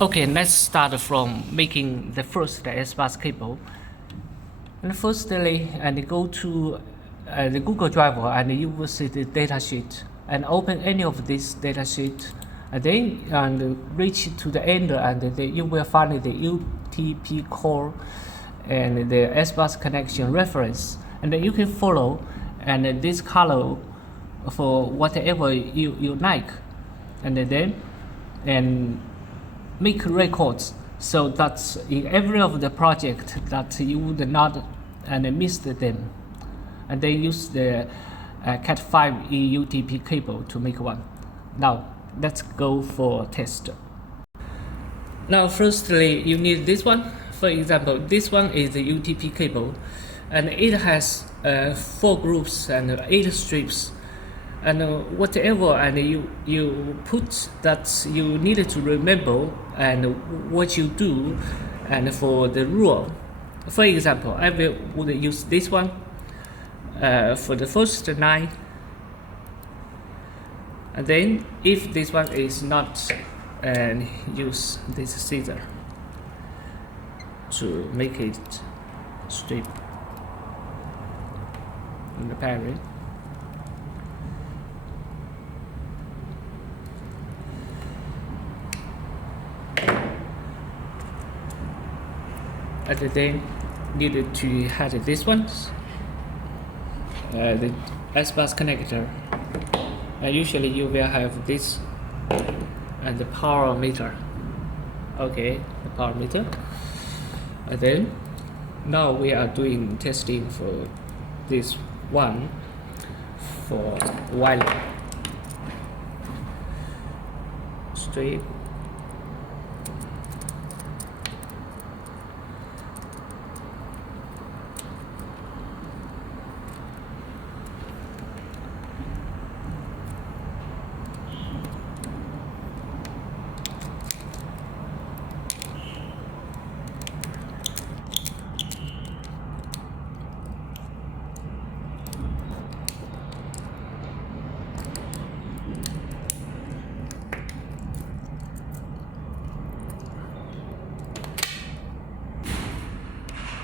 Okay, let's start from making the first Sbus cable. And firstly, and go to the Google Drive and you will see the datasheet and open any of this datasheet. And then reach to the end, and then you will find the UTP core and the Sbus connection reference, and then you can follow and this color for whatever you like, and then make records so that in every of the project that you would not miss them, and they use the Cat5 UTP cable to make one. Now let's go for test. Now firstly you need this one. For example, this one is the UTP cable, and it has 4 groups and 8 strips, and whatever and you put that you need to remember and what you do and for the rule. For example, I would use this one for the first line, and then if this one is not, and use this scissor to make it strip in the parent. And then needed to have this one, the Sbus connector. Usually you will have this and the power meter. Okay, the power meter. And then now we are doing testing for this one for wire strip.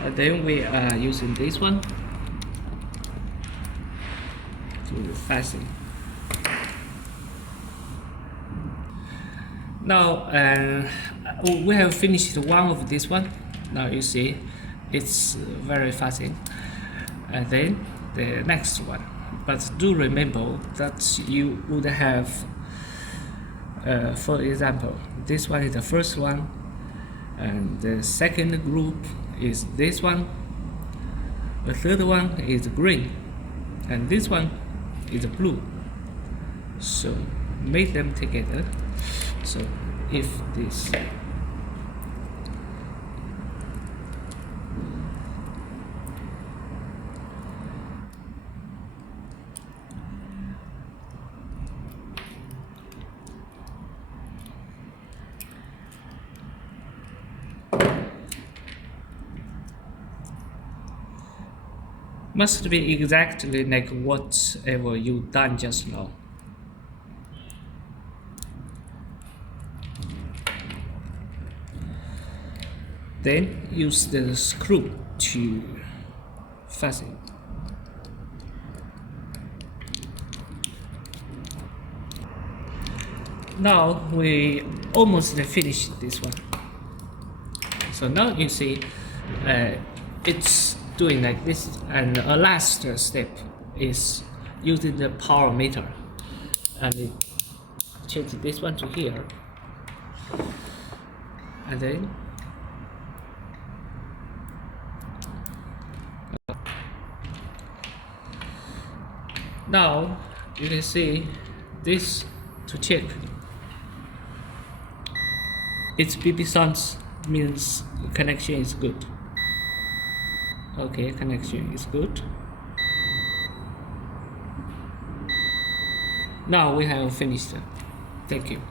And then we are using this one to fasten. Now we have finished one of this one. Now you see it's very fast. And then the next one. But do remember that you would have, for example, this one is the first one, and the second group is this one, the third one is green, and this one is blue. So make them together. So if this must be exactly like whatever you done just now. Then use the screw to fasten. Now we almost finished this one. So now you see it's doing like this, and a last step is using the power meter, and change this one to here, and then now you can see this to check. Its beep sounds means connection is good. Okay, connection is good. Now we have finished. Thank you.